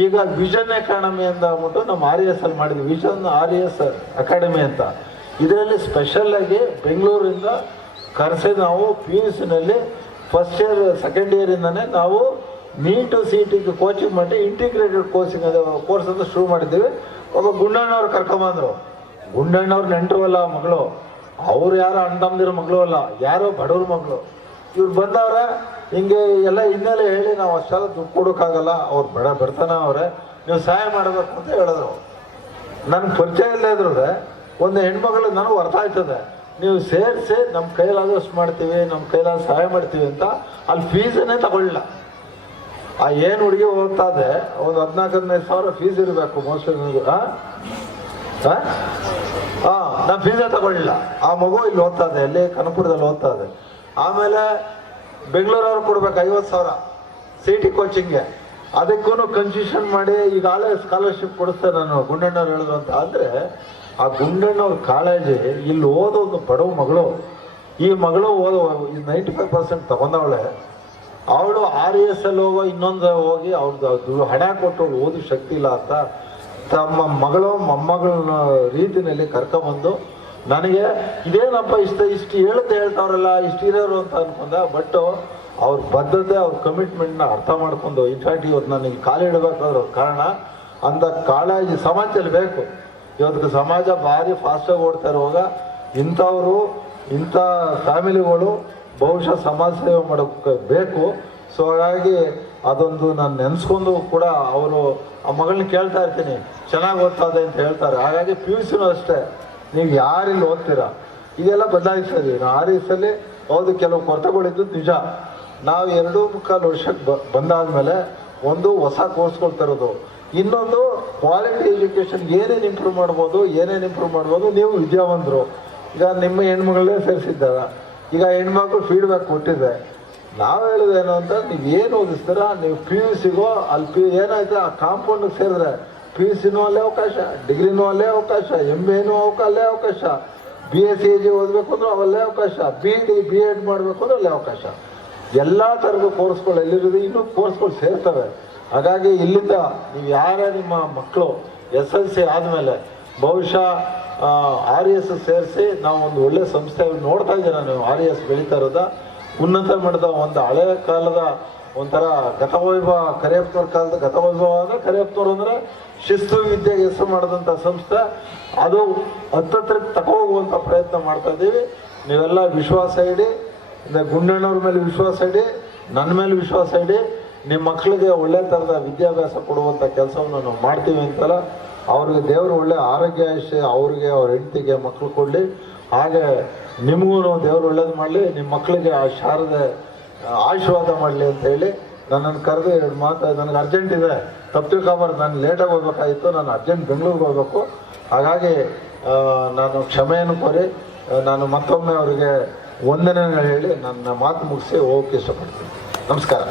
ಈಗ ವಿಷನ್ ಅಕಾಡೆಮಿ ಅಂತ ಅಂದ್ಬಿಟ್ಟು ನಮ್ಮ ಆರ್ ಎಸ್ ಅಲ್ಲಿ ಮಾಡಿದ್ವಿ. ವಿಷನ್ ಆರ್ ಎಸ್ ಅಕಾಡೆಮಿ ಅಂತ. ಇದರಲ್ಲಿ ಸ್ಪೆಷಲ್ ಆಗಿ ಬೆಂಗಳೂರಿಂದ ಕರೆಸಿ ನಾವು ಪಿ ಯು ಸಿನಲ್ಲಿ ಫಸ್ಟ್ ಇಯರ್ ಸೆಕೆಂಡ್ ಇಯರಿಂದನೇ ನಾವು ನೀಟು ಸಿ ಟಿಗೆ ಕೋಚಿಂಗ್ ಮಾಡಿ ಇಂಟಿಗ್ರೇಟೆಡ್ ಕೋಚಿಂಗ್ ಅದು ಕೋರ್ಸ್ ಅಂತ ಶುರು ಮಾಡಿದ್ದೀವಿ. ಒಬ್ಬ ಗುಂಡಣ್ಣವ್ರು ಕರ್ಕೊಂಬಂದ್ರು. ಗುಂಡಣ್ಣವ್ರು ನೆಂಟರು ಅಲ್ಲ ಮಗಳು. ಅವ್ರು ಯಾರೋ ಅಣ್ಣ ಮಗಳು ಅಲ್ಲ, ಯಾರೋ ಬಡವ್ರ ಮಗಳು. ಇವ್ರು ಬಂದವ್ರೆ, ಹಿಂಗೆ ಎಲ್ಲ ಹಿನ್ನೆಲೆ ಹೇಳಿ ನಾವು ಅಷ್ಟೆಲ್ಲ ದುಡ್ಡು ಕೊಡೋಕ್ಕಾಗಲ್ಲ, ಅವ್ರು ಬಡ ಬರ್ತಾನೆ ಅವ್ರೆ, ನೀವು ಸಹಾಯ ಮಾಡಬೇಕು ಅಂತ ಹೇಳಿದ್ರು. ನನ್ಗೆ ಪರಿಚಯ ಇಲ್ಲದ್ರೆ ಇದ್ರು ಒಂದು ಹೆಣ್ಮಗಳು ನನಗೆ ಅರ್ಥ ಆಯ್ತದೆ ನೀವು ಸೇರಿಸಿ ನಮ್ಮ ಕೈಲಾದಷ್ಟು ಮಾಡ್ತೀವಿ ನಮ್ಮ ಕೈಲಾದ ಸಹಾಯ ಮಾಡ್ತೀವಿ ಅಂತ ಅಲ್ಲಿ ಫೀಸನ್ನೇ ತಗೊಳ್ಳಿಲ್ಲ ಆ ಏನು ಹುಡುಗಿ ಹೋಗ್ತಾ ಇದೆ, ಒಂದು ಹದಿನಾಲ್ಕು, ಹದಿನೈದು ಸಾವಿರ ಫೀಸ್ ಇರಬೇಕು ಮೋಸ್ಟ್ಲಿ ಹಾಂ ಹಾಂ ನಾನು ಫೀಸೇ ತಗೊಳ್ಳಿಲ್ಲ ಆ ಮಗು ಇಲ್ಲಿ ಓದ್ತಾ ಇದೆ ಅಲ್ಲಿ ಕನಕಪುರದಲ್ಲಿ ಓದ್ತಾ ಇದೆ. ಆಮೇಲೆ ಬೆಂಗಳೂರವ್ರು ಕೊಡ್ಬೇಕು ಐವತ್ತು ಸಾವಿರ ಸಿ ಟಿ ಕೋಚಿಂಗ್ಗೆ ಅದಕ್ಕೂ ಕನ್ಸೆಷನ್ ಮಾಡಿ, ಈಗಾಗಲೇ ಸ್ಕಾಲರ್ಶಿಪ್ ಕೊಡಿಸ್ತೆ ನಾನು ಗುಂಡಣ್ಣವ್ರು ಹೇಳಿದ್ರು ಅಂತ. ಆದರೆ ಆ ಗುಂಡಣ್ಣವ್ರ ಕಾಳಜಿ ಇಲ್ಲಿ ಓದೋ ಒಂದು ಬಡವ ಮಗಳು. ಈ ಮಗಳು ಓದೋ ನೈಂಟಿ ಫೈವ್ ಪರ್ಸೆಂಟ್ ತಗೊಂಡವಳೆ. ಅವಳು ಆರ್ ಎಸ್ ಅಲ್ಲಿ ಹೋಗೋ, ಇನ್ನೊಂದು ಹೋಗಿ ಅವ್ರದ್ದು ಹಣ ಕೊಟ್ಟು ಓದೋ ಶಕ್ತಿ ಇಲ್ಲ ಅಂತ ತಮ್ಮ ಮಗಳು, ಮೊಮ್ಮಗಳನ್ನ ರೀತಿನಲ್ಲಿ ಕರ್ಕೊಂಬಂದು ನನಗೆ ಇದೇನಪ್ಪ ಇಷ್ಟ, ಇಷ್ಟು ಹೇಳುತ್ತೆ ಹೇಳ್ತಾವ್ರಲ್ಲ, ಇಷ್ಟು ಇರೋರು ಅಂತ ಅನ್ಕೊಂಡ ಬಟ್ ಅವ್ರ ಬದ್ಧತೆ ಅವ್ರ ಕಮಿಟ್ಮೆಂಟ್ನ ಅರ್ಥ ಮಾಡ್ಕೊಂಡು ಇಟ್ಟಾಟಿ ಇವತ್ತು ನನಗೆ ಕಾಲಿಡಬೇಕಾದ್ರ ಕಾರಣ ಅಂತ ಕಾಳಜಿ ಸಮಾಜದಲ್ಲಿ ಬೇಕು. ಇವತ್ತು ಸಮಾಜ ಭಾರಿ ಫಾಸ್ಟಾಗಿ ಓಡ್ತಾ ಇರುವಾಗ ಇಂಥವರು, ಇಂಥ ಫ್ಯಾಮಿಲಿಗಳು ಬಹುಶಃ ಸಮಾಜ ಸೇವೆ ಮಾಡೋಕ್ಕೆ ಬೇಕು. ಸೊ ಹಾಗಾಗಿ ಅದೊಂದು ನಾನು ನೆನೆಸ್ಕೊಂಡು ಕೂಡ ಅವರು ಆ ಮಗಳನ್ನ ಕೇಳ್ತಾ ಇರ್ತೀನಿ, ಚೆನ್ನಾಗಿ ಓದ್ತಾ ಇದೆ ಅಂತ ಹೇಳ್ತಾರೆ. ಹಾಗಾಗಿ ಪಿ ಯು ಸಿನೂ ಅಷ್ಟೇ. ನೀವು ಯಾರಿಲ್ಲಿ ಓದ್ತೀರಾ? ಇದೆಲ್ಲ ಬದಲಾಯಿಸ್ತಾ ಇದೀವಿ ನಾವು ಆ ರೀಸಲ್ಲಿ ಹೌದು, ಕೆಲವು ಕೊರತೆಗಳಿದ್ದು ನಿಜ. ನಾವು ಎರಡು ಮುಕ್ಕಾಲು ವರ್ಷಕ್ಕೆ ಬಂದಾದ ಮೇಲೆ ಒಂದು ಹೊಸ ಕೋರ್ಸ್ಗಳು ತರೋದು. ಇನ್ನೊಂದು ಕ್ವಾಲಿಟಿ ಎಜುಕೇಷನ್ ಏನೇನು ಇಂಪ್ರೂವ್ ಮಾಡ್ಬೋದು, ಏನೇನು ಇಂಪ್ರೂವ್ ಮಾಡ್ಬೋದು, ನೀವು ವಿದ್ಯಾವಂತರು ಈಗ ನಿಮ್ಮ ಹೆಣ್ಮಗಳೇ ಸೇರಿಸಿದ್ದಾರ. ಈಗ ಹೆಣ್ಮಕ್ಳು ಫೀಡ್ಬ್ಯಾಕ್ ಕೊಟ್ಟಿದೆ. ನಾವು ಹೇಳೋದೇನು ಅಂತ, ನೀವು ಏನು ಓದಿಸ್ತೀರ? ನೀವು ಪಿ ಯು ಸಿಗೋ ಅಲ್ಲಿ ಪಿ ಏನಾಯ್ತು? ಆ ಕಾಂಪೌಂಡಿಗೆ ಸೇರಿದ್ರೆ ಪಿ ಯು ಸಿನೂ ಅಲ್ಲೇ ಅವಕಾಶ ಡಿಗ್ರಿನೂ ಅಲ್ಲೇ ಅವಕಾಶ ಎಂ ಎನೂ ಅಲ್ಲೇ ಅವಕಾಶ. ಬಿ ಎಸ್ ಸಿ ಜಿ ಓದಬೇಕು ಅಂದ್ರೆ ಅವಲ್ಲೇ ಅವಕಾಶ. ಬಿ ಡಿ ಬಿ ಎಡ್ ಮಾಡಬೇಕು ಅಂದ್ರೆ ಅಲ್ಲೇ ಅವಕಾಶ. ಎಲ್ಲ ಥರದ ಕೋರ್ಸ್ಗಳು ಎಲ್ಲಿರೋದು ಇನ್ನೂ ಕೋರ್ಸ್ಗಳು ಸೇರ್ತವೆ. ಹಾಗಾಗಿ ಇಲ್ಲಿಂದ ನೀವು ಯಾರೇ ನಿಮ್ಮ ಮಕ್ಕಳು ಎಸ್ ಎಲ್ ಸಿ ಆದಮೇಲೆ ಬಹುಶಃ ಆರ್ ಎಸ್ ಸೇರಿಸಿ ನಾವು ಒಂದು ಒಳ್ಳೆ ಸಂಸ್ಥೆ ನೋಡ್ತಾ ಇದ್ದೀರ ನೀವು? ಆರ್ ಎಸ್ ಬೆಳೀತಾ ಇರೋದ? ಉನ್ನತ ಮಟ್ಟದ ಒಂದು ಹಳೆ ಕಾಲದ ಒಂಥರ ಗತವೈಭವ ಕರಿಯಪ್ಪನವ್ರ ಕಾಲದ ಗತವೈಭವ ಅಂದರೆ ಕರಿಯಪ್ಪನವ್ರು ಅಂದರೆ ಶಿಸ್ತು, ವಿದ್ಯೆ, ಹೆಸರು ಮಾಡಿದಂಥ ಸಂಸ್ಥೆ. ಅದು ಹತ್ತತ್ರಕ್ಕೆ ತಗೋಗುವಂಥ ಪ್ರಯತ್ನ ಮಾಡ್ತಾ ಇದ್ದೀವಿ. ನೀವೆಲ್ಲ ವಿಶ್ವಾಸ ಇಡಿ ಗುಂಡಣ್ಣವ್ರ ಮೇಲೆ ವಿಶ್ವಾಸ ಇಡಿ, ನನ್ನ ಮೇಲೆ ವಿಶ್ವಾಸ ಇಡಿ. ನಿಮ್ಮ ಮಕ್ಕಳಿಗೆ ಒಳ್ಳೆ ಥರದ ವಿದ್ಯಾಭ್ಯಾಸ ಕೊಡುವಂಥ ಕೆಲಸವನ್ನು ನಾವು ಮಾಡ್ತೀವಿ ಅಂತಲ್ಲ, ಅವ್ರಿಗೆ ದೇವರು ಒಳ್ಳೆ ಆರೋಗ್ಯ ಆಯುಷ್ಯ ಅವ್ರಿಗೆ, ಅವ್ರ ಹೆಂಡತಿಗೆ ಮಕ್ಕಳು ಕೊಡಲಿ. ಹಾಗೆ ನಿಮಗೂ ದೇವರು ಒಳ್ಳೇದು ಮಾಡಲಿ ನಿಮ್ಮ ಮಕ್ಕಳಿಗೆ ಆ ಶಾರದೆ ಆಶೀರ್ವಾದ ಮಾಡಲಿ ಅಂತ ಹೇಳಿ ನನ್ನನ್ನು ಕರೆದು ಎರಡು ಮಾತು, ನನಗೆ ಅರ್ಜೆಂಟ್ ಇದೆ. ತಪ್ಪು ಕಾಮರ್ ನಾನು ಲೇಟಾಗಿ ಹೋಗ್ಬೇಕಾಗಿತ್ತು, ನಾನು ಅರ್ಜೆಂಟ್ ಬೆಂಗಳೂರಿಗೆ ಹೋಗ್ಬೇಕು. ಹಾಗಾಗಿ ನಾನು ಕ್ಷಮೆಯನ್ನು ಕೋರಿ ನಾನು ಮತ್ತೊಮ್ಮೆ ಅವರಿಗೆ ವಂದನೆಗಳು ಹೇಳಿ ನನ್ನ ಮಾತು ಮುಗಿಸಿ ಹೋಗಕ್ಕೆ ಇಷ್ಟಪಡ್ತೀನಿ. ನಮಸ್ಕಾರ.